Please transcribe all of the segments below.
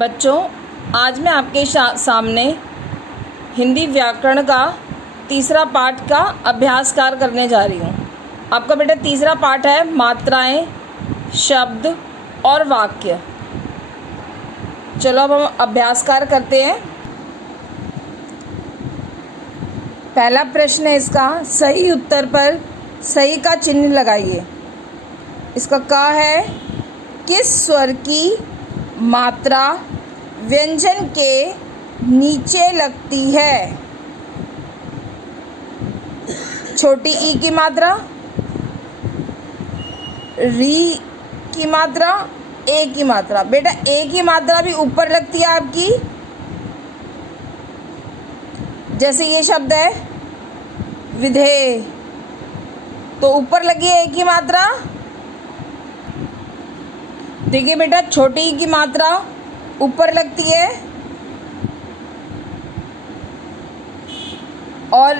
बच्चों, आज मैं आपके सामने हिंदी व्याकरण का तीसरा पाठ का अभ्यास कार्य करने जा रही हूँ। आपका बेटा तीसरा पाठ है मात्राएं, शब्द और वाक्य। चलो अब हम अभ्यास कार्य करते हैं। पहला प्रश्न है इसका, सही उत्तर पर सही का चिन्ह लगाइए। इसका क है, किस स्वर की मात्रा व्यंजन के नीचे लगती है? छोटी ई की मात्रा, री की मात्रा, ए की मात्रा। बेटा ए की मात्रा भी ऊपर लगती है आपकी। जैसे ये शब्द है विधेय, तो ऊपर लगी है ए की मात्रा। देखिए बेटा, छोटी ई की मात्रा ऊपर लगती है और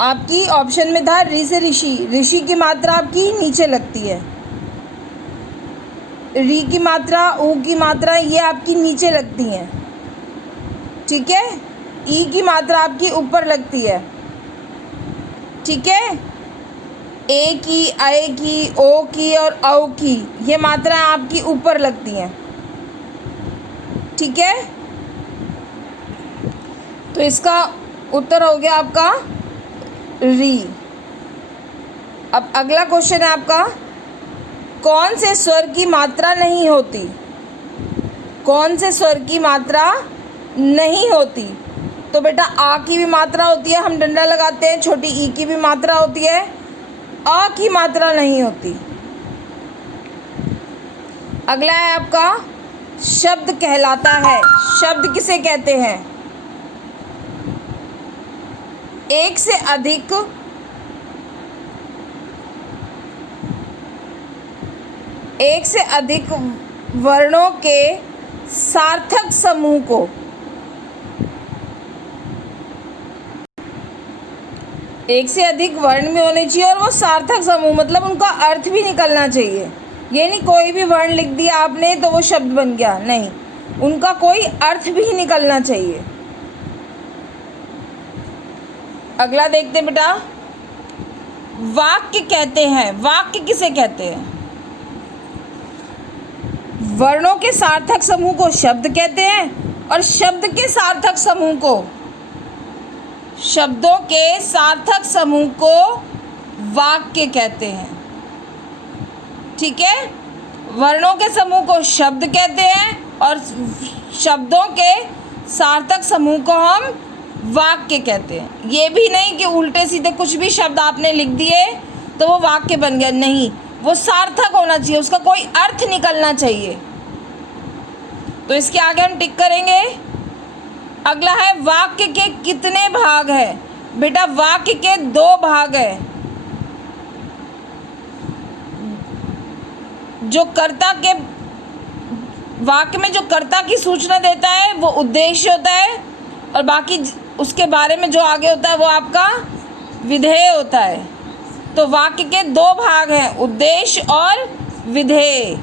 आपकी ऑप्शन में था री से ऋषि। ऋषि की मात्रा आपकी नीचे लगती है। री की मात्रा, ऊ की मात्रा ये आपकी नीचे लगती हैं, ठीक है। ई की मात्रा आपकी ऊपर लगती है, ठीक है। ए की, ऐ की, ओ की और औ की ये मात्रा आपकी ऊपर लगती हैं, ठीक है। तो इसका उत्तर हो गया आपका री। अब अगला क्वेश्चन है आपका, कौन से स्वर की मात्रा नहीं होती? कौन से स्वर की मात्रा नहीं होती? तो बेटा आ की भी मात्रा होती है, हम डंडा लगाते हैं। छोटी ई की भी मात्रा होती है, अ की मात्रा नहीं होती। अगला है आपका, शब्द कहलाता है। शब्द किसे कहते हैं? एक से अधिक वर्णों के सार्थक समूह को। एक से अधिक वर्ण भी होने चाहिए और वो सार्थक समूह, मतलब उनका अर्थ भी निकलना चाहिए। ये नहीं कोई भी वर्ण लिख दिया आपने तो वो शब्द बन गया, नहीं, उनका कोई अर्थ भी निकलना चाहिए। अगला देखते हैं बेटा, वाक्य कहते हैं। वाक्य किसे कहते हैं? वर्णों के सार्थक समूह को शब्द कहते हैं और शब्द के सार्थक समूह को, शब्दों के सार्थक समूह को वाक्य कहते हैं, ठीक है। वर्णों के समूह को शब्द कहते हैं और शब्दों के सार्थक समूह को हम वाक्य कहते हैं। ये भी नहीं कि उल्टे सीधे कुछ भी शब्द आपने लिख दिए तो वो वाक्य बन गया, नहीं, वो सार्थक होना चाहिए, उसका कोई अर्थ निकलना चाहिए। तो इसके आगे हम टिक करेंगे। अगला है, वाक्य के कितने भाग हैं? बेटा वाक्य के 2 भाग हैं। जो कर्ता के, वाक्य में जो कर्ता की सूचना देता है वो उद्देश्य होता है और बाकी उसके बारे में जो आगे होता है वो आपका विधेय होता है। तो वाक्य के 2 भाग हैं, उद्देश्य और विधेय।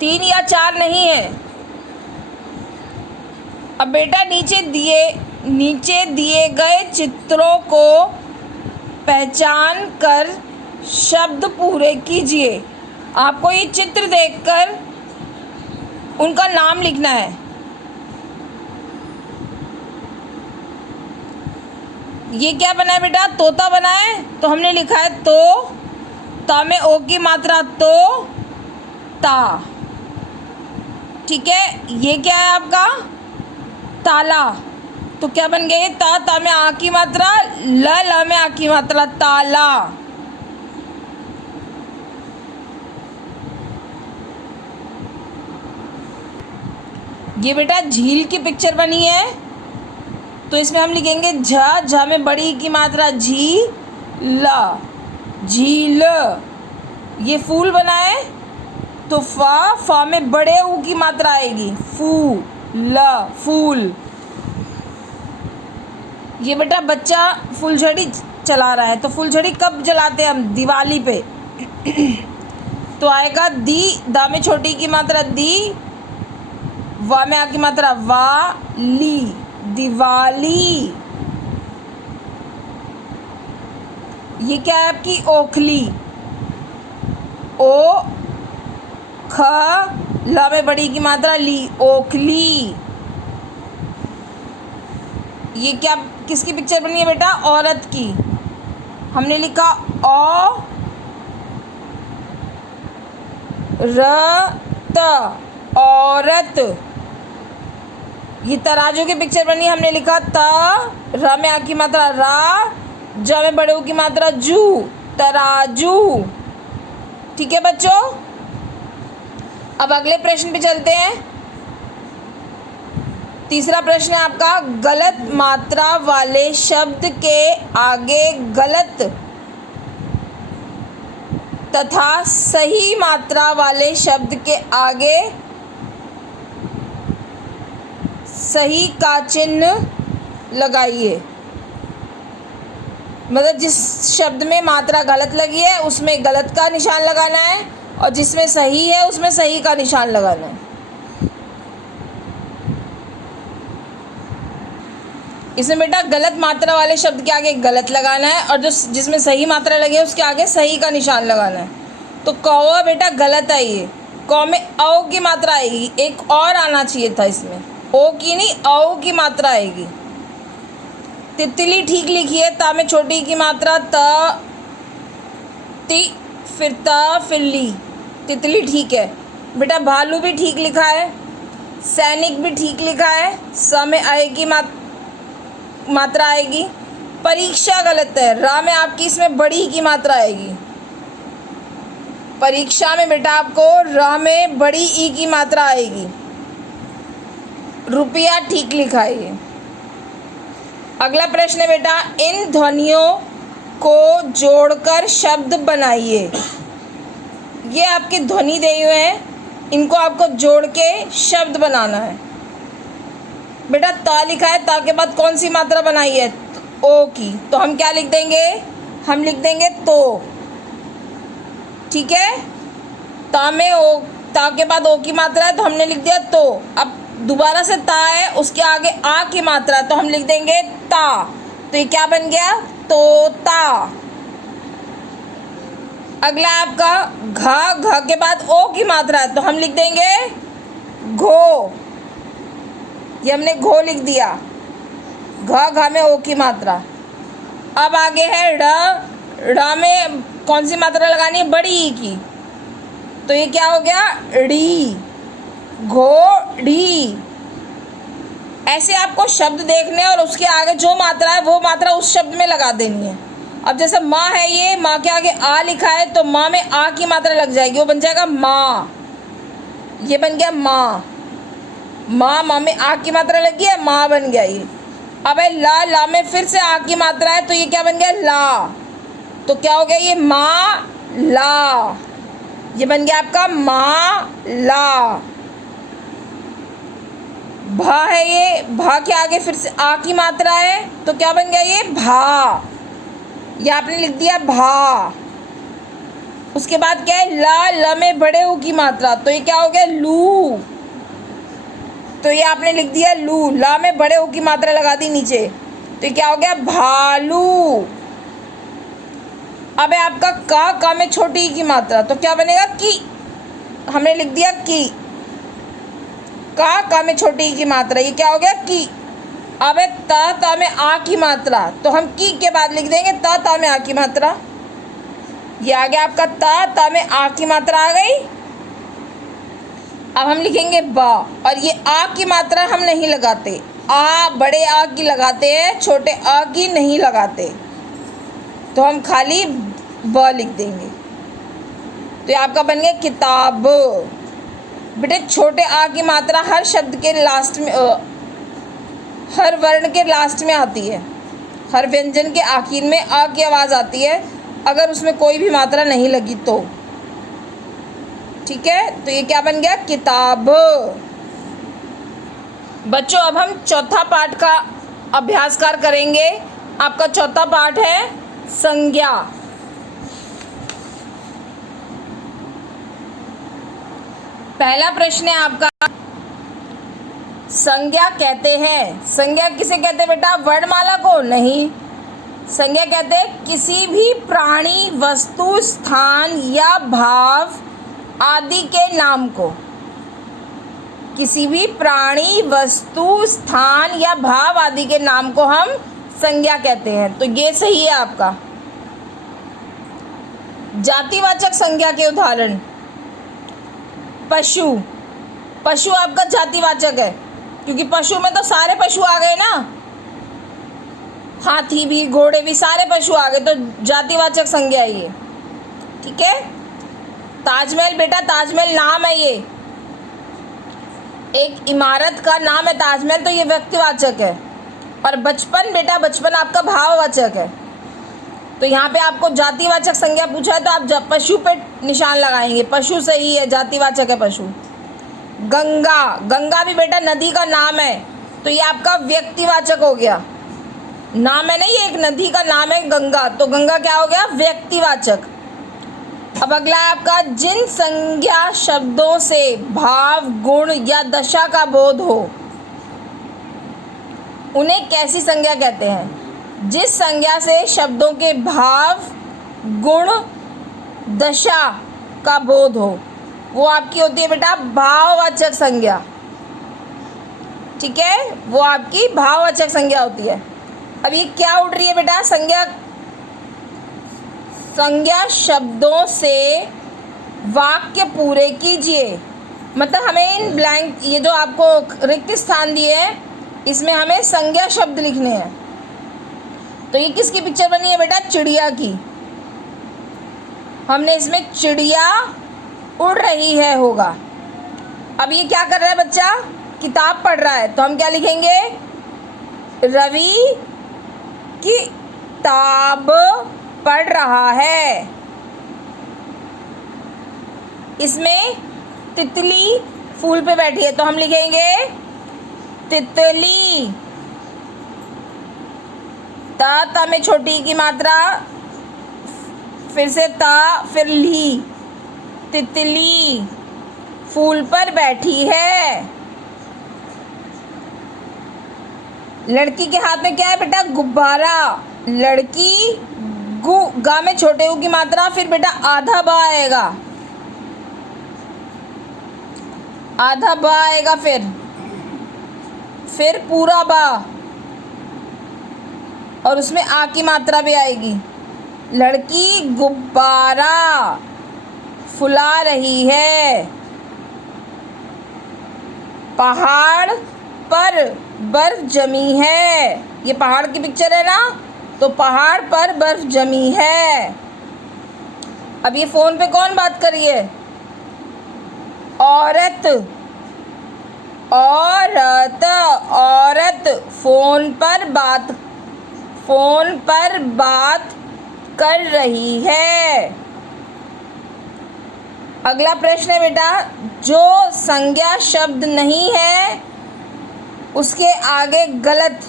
3 या 4 नहीं है। अब बेटा नीचे दिए गए चित्रों को पहचान कर शब्द पूरे कीजिए। आपको ये चित्र देखकर उनका नाम लिखना है। ये क्या बना है बेटा? तोता बना है, तो हमने लिखा है तो, ता में ओ की मात्रा तो, ता, ठीक है। ये क्या है आपका? ताला, तो क्या बन गया? ता में आ की मात्रा, ल में आ की मात्रा, ताला। ये बेटा झील की पिक्चर बनी है, तो इसमें हम लिखेंगे झ में बड़ी की मात्रा, झी ल, झील। ये फूल बना है, तो फा में बड़े ऊ की मात्रा आएगी, फू ल, फूल। ये बेटा बच्चा फुलझड़ी चला रहा है, तो फुलझड़ी कब जलाते हैं हम? दिवाली पे। तो आएगा दी, दा में छोटी की मात्रा दी, वा में आ की मात्रा वाली, दिवाली। ये क्या है आपकी ओखली, ओ ख ल में बड़ी की मात्रा ली, ओखली। ये क्या किसकी पिक्चर बनी है बेटा? औरत की। हमने लिखा औ र त, औरत। ये तराजू की पिक्चर बनी, हमने लिखा त र में आ की मात्रा रा, ज में बड़े ऊ की मात्रा जू, तराजू। ठीक है बच्चों, अब अगले प्रश्न पे चलते हैं। तीसरा प्रश्न है आपका, गलत मात्रा वाले शब्द के आगे गलत तथा सही मात्रा वाले शब्द के आगे सही का चिन्ह लगाइए। मतलब जिस शब्द में मात्रा गलत लगी है उसमें गलत का निशान लगाना है, और जिसमें सही है उसमें सही का निशान लगाना है। इसमें बेटा गलत मात्रा वाले शब्द के आगे गलत लगाना है, और जो जिसमें सही मात्रा लगी है उसके आगे सही का निशान लगाना है। तो कौवा बेटा गलत है, ये कौ में औ की मात्रा आएगी, एक और आना चाहिए था इसमें, ओ की नहीं औ की मात्रा आएगी। तितली ठीक लिखी है, ता में छोटी की मात्रा त, ति, फिर त, फिर ली, तितली ठीक है बेटा। भालू भी ठीक लिखा है, सैनिक भी ठीक लिखा है, स में आए की मात्रा आएगी। परीक्षा गलत है, रा में आपकी इसमें बड़ी की मात्रा आएगी। परीक्षा में बेटा आपको रा में बड़ी ई की मात्रा आएगी। रुपया ठीक लिखा है ये। अगला प्रश्न है बेटा, इन ध्वनियों को जोड़कर शब्द बनाइए। ये आपके ध्वनि दिए हुए हैं, इनको आपको जोड़ के शब्द बनाना है। बेटा ता लिखा है, ता के बाद कौन सी मात्रा बनाई है? ओ की। तो हम क्या लिख देंगे? हम लिख देंगे तो। ठीक है, ता में ओ, ता के बाद ओ की मात्रा है तो हमने लिख दिया तो। अब दोबारा से ता है, उसके आगे आ की मात्रा है तो हम लिख देंगे ता। तो ये क्या बन गया? तोता। अगला आपका घ के बाद ओ की मात्रा है तो हम लिख देंगे घो। ये हमने घो लिख दिया, घ में ओ की मात्रा। अब आगे है ड़ में कौन सी मात्रा लगानी है? बड़ी ई की। तो ये क्या हो गया? ड़ी, घोड़ी। ऐसे आपको शब्द देखने और उसके आगे जो मात्रा है वो मात्रा उस शब्द में लगा देनी है। अब जैसे माँ है, ये माँ के आगे आ लिखा है तो माँ में आ की मात्रा लग जाएगी, वो बन जाएगा माँ। ये बन गया माँ। माँ में आ की मात्रा लगी है, माँ बन गया ये। अब है ला में फिर से आ की मात्रा है तो ये क्या बन गया? ला। तो क्या हो गया? ये माँ ला। ये बन गया आपका माँ ला। भा है, ये भा के आगे फिर से आ की मात्रा है तो क्या बन गया? ये भा। ये आपने लिख दिया भा। उसके बाद क्या है? ल में बड़े ऊ की मात्रा तो ये क्या हो गया? लू। तो ये आपने लिख दिया लू। ला में बड़े ऊ की मात्रा लगा दी नीचे तो ये क्या हो गया? भालू। अब है आपका का में छोटी की मात्रा तो क्या बनेगा? की। हमने लिख दिया की। का में छोटी की मात्रा, ये क्या हो गया? की। अब है ता में आ की मात्रा तो हम की के बाद लिख देंगे ता में आ की मात्रा। ये आ गया आपका ता में आ की मात्रा आ गई। अब हम लिखेंगे बा, और ये आ की मात्रा हम नहीं लगाते, आ बड़े आ की लगाते हैं, छोटे आ की नहीं लगाते, तो हम खाली ब लिख देंगे। तो ये आपका बन गया किताब। बेटे छोटे आ की मात्रा हर शब्द के लास्ट में, हर वर्ण के लास्ट में आती है, हर व्यंजन के आखिर में आ की आवाज़ आती है अगर उसमें कोई भी मात्रा नहीं लगी तो। ठीक है, तो ये क्या बन गया? किताब। बच्चों अब हम चौथा पाठ का अभ्यासकार करेंगे। आपका चौथा पाठ है संज्ञा। पहला प्रश्न है आपका, संज्ञा कहते हैं। संज्ञा किसे कहते हैं बेटा? वर्णमाला को? नहीं, संज्ञा कहते हैं किसी भी प्राणी, वस्तु, स्थान या भाव आदि के नाम को। किसी भी प्राणी, वस्तु, स्थान या भाव आदि के नाम को हम संज्ञा कहते हैं। तो ये सही है आपका। जातिवाचक संज्ञा के उदाहरण। पशु, पशु आपका जातिवाचक है, क्योंकि पशु में तो सारे पशु आ गए ना, हाथी भी, घोड़े भी, सारे पशु आ गए, तो जातिवाचक संज्ञा है ये। ठीक है। ताजमहल बेटा, ताजमहल नाम है, ये एक इमारत का नाम है ताजमहल, तो ये व्यक्तिवाचक है। और बचपन बेटा, बचपन आपका भाववाचक है। तो यहाँ पे आपको जातिवाचक संज्ञा पूछा है तो आप पशु पे निशान लगाएंगे। पशु सही है, जातिवाचक है पशु। गंगा, गंगा भी बेटा नदी का नाम है, तो ये आपका व्यक्तिवाचक हो गया। नाम है ना, ये एक नदी का नाम है गंगा, तो गंगा क्या हो गया? व्यक्तिवाचक। अब अगला है आपका, जिन संज्ञा शब्दों से भाव, गुण या दशा का बोध हो उन्हें कैसी संज्ञा कहते हैं? जिस संज्ञा से शब्दों के भाव, गुण, दशा का बोध हो वो आपकी होती है बेटा भाववाचक संज्ञा। ठीक है, वो आपकी भाववाचक संज्ञा होती है। अब ये क्या उड़ रही है बेटा? संज्ञा, संज्ञा शब्दों से वाक्य पूरे कीजिए। मतलब हमें इन ब्लैंक, ये जो आपको रिक्त स्थान दिए हैं, इसमें हमें संज्ञा शब्द लिखने हैं। तो ये किसकी पिक्चर बनी है बेटा? चिड़िया की। हमने इसमें चिड़िया उड़ रही है होगा। अब ये क्या कर रहा है बच्चा? किताब पढ़ रहा है, तो हम क्या लिखेंगे? रवि किताब पढ़ रहा है। इसमें तितली फूल पे बैठी है, तो हम लिखेंगे तितली। ता में छोटी की मात्रा, फिर से ता, फिर ली। तितली फूल पर बैठी है। लड़की के हाथ में क्या है बेटा? गुब्बारा। लड़की, गा में छोटे ऊ की मात्रा, फिर बेटा आधा बा आएगा, आधा बा आएगा, फिर पूरा बा, और उसमें आ की मात्रा भी आएगी। लड़की गुब्बारा फुला रही है। पहाड़ पर बर्फ जमी है। ये पहाड़ की पिक्चर है ना, तो पहाड़ पर बर्फ जमी है। अब ये फोन पे कौन बात कर रही है? औरत, औरत, औरत फोन पर बात कर रही है। अगला प्रश्न है बेटा, जो संज्ञा शब्द नहीं है उसके आगे गलत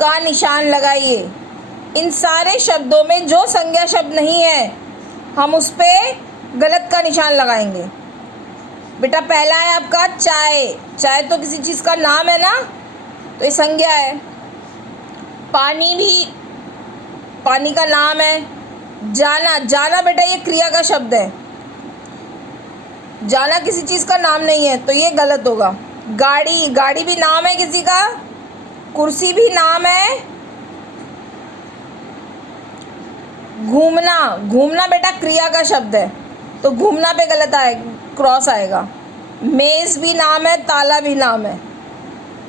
का निशान लगाइए। इन सारे शब्दों में जो संज्ञा शब्द नहीं है हम उस पे गलत का निशान लगाएंगे। बेटा पहला है आपका चाय। चाय तो किसी चीज़ का नाम है ना, तो ये संज्ञा है। पानी भी पानी का नाम है। जाना, जाना बेटा ये क्रिया का शब्द है। जाना किसी चीज़ का नाम नहीं है, तो ये गलत होगा। गाड़ी, गाड़ी भी नाम है किसी का। कुर्सी भी नाम है। घूमना, घूमना बेटा क्रिया का शब्द है, तो घूमना पे गलत आएगा, क्रॉस आएगा। मेज़ भी नाम है, ताला भी नाम है।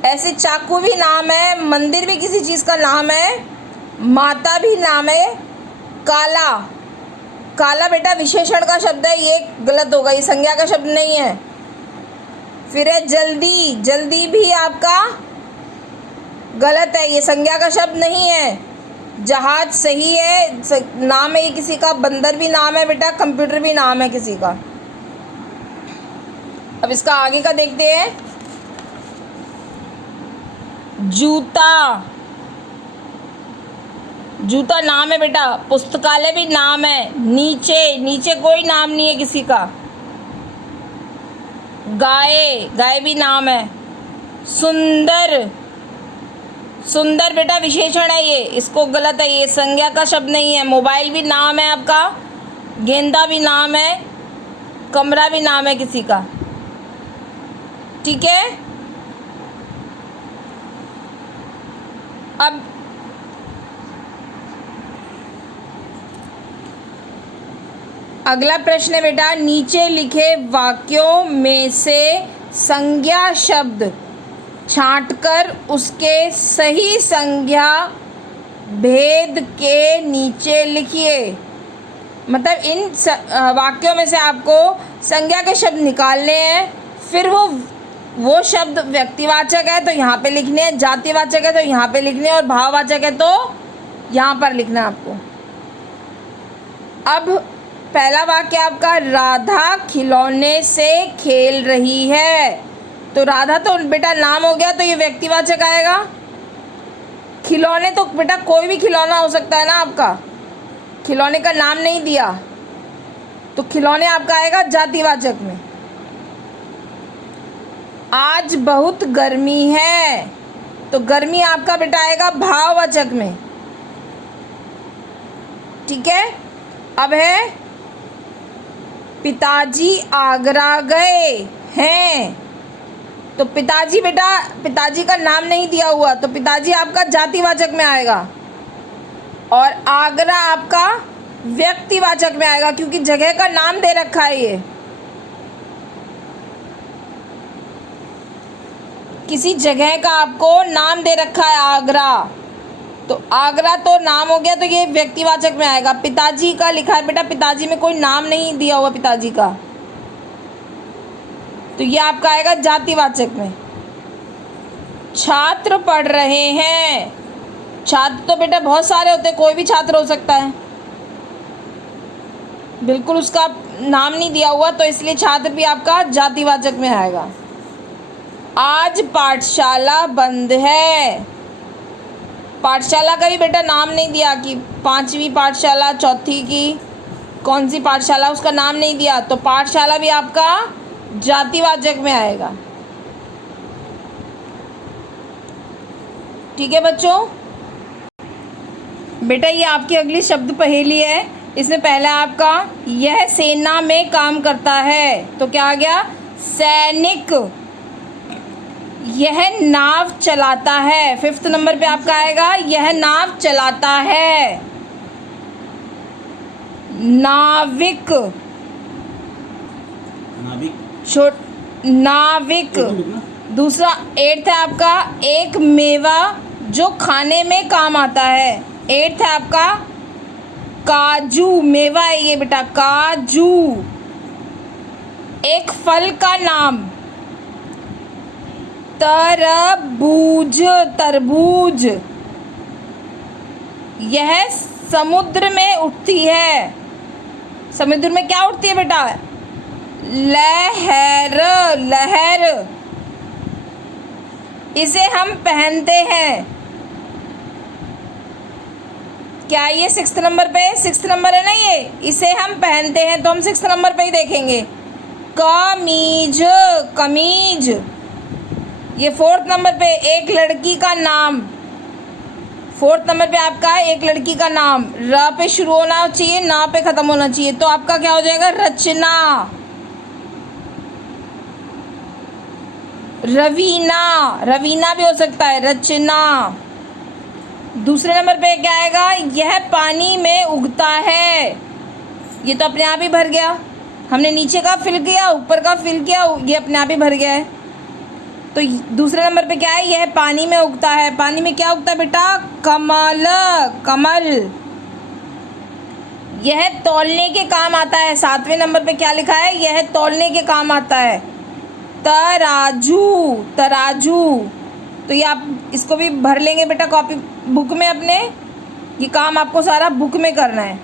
ऐसे चाकू भी नाम है, मंदिर भी किसी चीज़ का नाम है, माता भी नाम है। काला, काला बेटा विशेषण का शब्द है, ये गलत होगा, ये संज्ञा का शब्द नहीं है। फिर है जल्दी, जल्दी भी आपका गलत है, ये संज्ञा का शब्द नहीं है। जहाज सही है, नाम है ये किसी का। बंदर भी नाम है बेटा, कंप्यूटर भी नाम है किसी का। अब इसका आगे का देखते हैं। जूता, जूता नाम है बेटा। पुस्तकालय भी नाम है। नीचे, नीचे कोई नाम नहीं है किसी का। गाय, गाय भी नाम है। सुंदर, सुंदर बेटा विशेषण है ये, इसको गलत है, ये संज्ञा का शब्द नहीं है। मोबाइल भी नाम है आपका, गेंदा भी नाम है, कमरा भी नाम है किसी का, ठीक है। अब अगला प्रश्न है बेटा, नीचे लिखे वाक्यों में से संज्ञा शब्द छांटकर उसके सही संज्ञा भेद के नीचे लिखिए। मतलब इन वाक्यों में से आपको संज्ञा के शब्द निकालने हैं, फिर वो शब्द व्यक्तिवाचक है तो यहाँ पे लिखने हैं, जातिवाचक है तो यहाँ पे लिखने हैं, और भाववाचक है तो यहाँ पर लिखना है आपको। अब पहला वाक्य आपका, राधा खिलौने से खेल रही है। तो राधा तो बेटा नाम हो गया, तो ये व्यक्तिवाचक आएगा। खिलौने तो बेटा कोई भी खिलौना हो सकता है ना आपका, खिलौने का नाम नहीं दिया, तो खिलौने आपका आएगा जातिवाचक में। आज बहुत गर्मी है, तो गर्मी आपका बेटा आएगा भाववाचक में, ठीक है। अब है पिताजी आगरा गए हैं, तो पिताजी बेटा, पिताजी का नाम नहीं दिया हुआ, तो पिताजी आपका जातिवाचक में आएगा, और आगरा आपका व्यक्तिवाचक में आएगा, क्योंकि जगह का नाम दे रखा है। ये किसी जगह का आपको नाम दे रखा है आगरा, तो आगरा तो नाम हो गया, तो ये व्यक्तिवाचक में आएगा। पिताजी का लिखा है बेटा, पिताजी में कोई नाम नहीं दिया हुआ पिताजी का, तो ये आपका आएगा जातिवाचक में। छात्र पढ़ रहे हैं, छात्र तो बेटा बहुत सारे होते हैं, कोई भी छात्र हो सकता है, बिल्कुल उसका नाम नहीं दिया हुआ, तो इसलिए छात्र भी आपका जातिवाचक में आएगा। आज पाठशाला बंद है, पाठशाला का भी बेटा नाम नहीं दिया कि 5वीं पाठशाला, 4थी की कौन सी पाठशाला, उसका नाम नहीं दिया, तो पाठशाला भी आपका जातिवाचक में आएगा, ठीक है बच्चों। बेटा ये आपकी अगली शब्द पहेली है, इसमें पहला आपका, यह सेना में काम करता है, तो क्या आ गया, सैनिक। यह नाव चलाता है, 5th नंबर पे आपका आएगा, यह नाव चलाता है, नाविक, नाविक। दूसरा 8th है आपका, एक मेवा जो खाने में काम आता है, 8th है आपका काजू, मेवा है ये बेटा, काजू। एक फल का नाम, तरबूज, तरबूज। यह समुद्र में उठती है, समुद्र में क्या उठती है बेटा, लहर, लहर। इसे हम पहनते हैं, क्या ये 6th नंबर पे, 6th नंबर है ना ये, इसे हम पहनते हैं, तो हम 6th नंबर पे ही देखेंगे। कमीज, कमीज। ये 4th नंबर पे, एक लड़की का नाम, 4th नंबर पे आपका एक लड़की का नाम, र पे शुरू होना चाहिए, ना पे ख़त्म होना चाहिए, तो आपका क्या हो जाएगा, रचना, रवीना, रवीना भी हो सकता है, रचना। दूसरे नंबर पे क्या आएगा, यह पानी में उगता है, ये तो अपने आप ही भर गया, हमने नीचे का फिल किया, ऊपर का फिल किया, ये अपने आप ही भर गया है। तो दूसरे नंबर पे क्या है, यह पानी में उगता है, पानी में क्या उगता है बेटा, कमल, कमल। यह तौलने के काम आता है, 7वें नंबर पे क्या लिखा है, यह तौलने के काम आता है, तराजू, तराजू। तो ये आप इसको भी भर लेंगे बेटा कॉपी बुक में अपने, ये काम आपको सारा बुक में करना है।